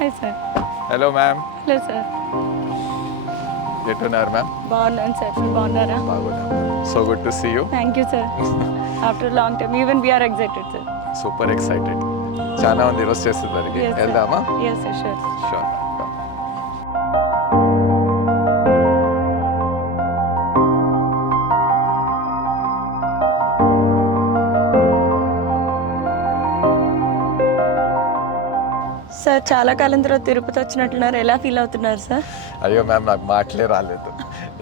Hi sir. Hello ma'am. Hello sir. ఎట్టున్నారు ma'am? బాగున్నాను sir. మీరు బాగున్నారా? బాగున్నాం. So good to see you. Thank you sir. After long time even we're excited sir. Super excited. చాలా మంది ఈరోజు చేసేదానికి వెళ్దామా? Yes sir, sure. Sure. Sir చాలా కాలం తర్వాత తిరుపతి వచ్చినట్లున్నారు. ఎలా ఫీల్ అవుతున్నారు సార్? అయ్యో మ్యామ్, నాకు మాటలే రాలేదు.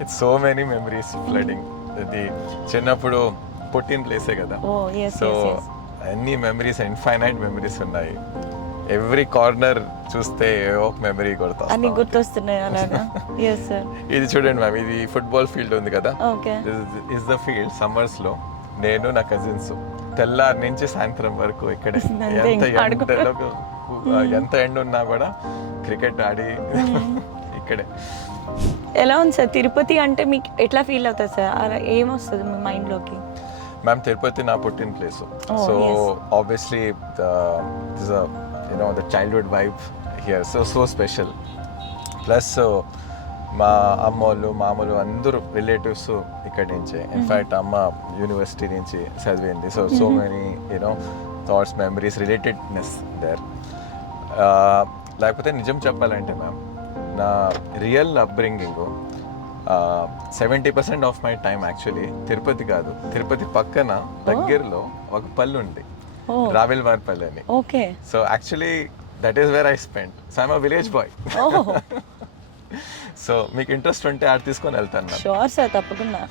It's so many memories flooding. ఇది చిన్నప్పుడు పుట్టిన ప్లేసే కదా, oh yes so yes yes. అన్ని మెమరీస్, ఇన్ఫైనైట్ మెమరీస్ ఉన్నాయి. ఎవ్రీ కార్నర్ చూస్తే ఏవో ఒక మెమరీ కొడతా. అన్ని గుర్తొస్తున్నాయి అలాగా. Yes sir. ఇది చూడండి మ్యామ్, ఇది ఫుట్బాల్ ఫీల్డ్ ఉంది కదా, okay. Is the field. Summers లో నేను నా కజిన్స్ తెల్లారి నుంచి సాయంత్రం వరకు ఇక్కడే. ఎంత ఎండ ఉన్నా కూడా క్రికెట్ ఆడి ఇక్కడే. ఎలా ఉంది సార్ తిరుపతి అంటే? మీకు ఎట్లా ఫీల్ అవుతుంది సార్? అలా ఏమొస్తుంది మీ మైండ్లోకి? మ్యామ్, తిరుపతి నా పుట్టిన place. So obviously the childhood vibe here so special. Plus మా అమ్మోళ్ళు మామూలు అందరూ రిలేటివ్స్ ఇక్కడి నుంచే. ఇన్ఫ్యాక్ట్ అమ్మ యూనివర్సిటీ నుంచి చదివింది. So many thoughts, memories, relatedness there. లేకపోతే నిజం చెప్పాలంటే మ్యామ్, నా real upbringing 70% of my time actually Tirupati కాదు, తిరుపతి పక్కన దగ్గరలో ఒక పల్లె ఉంది, రావెల్వారిపల్లి అని. Okay. So actually that is where I spend. So I'm a village boy. సో మీకు ఇంట్రెస్ట్ ఉంటే ఆడ తీసుకొని వెళ్తాను. షూర్ సార్, తప్పకుండా.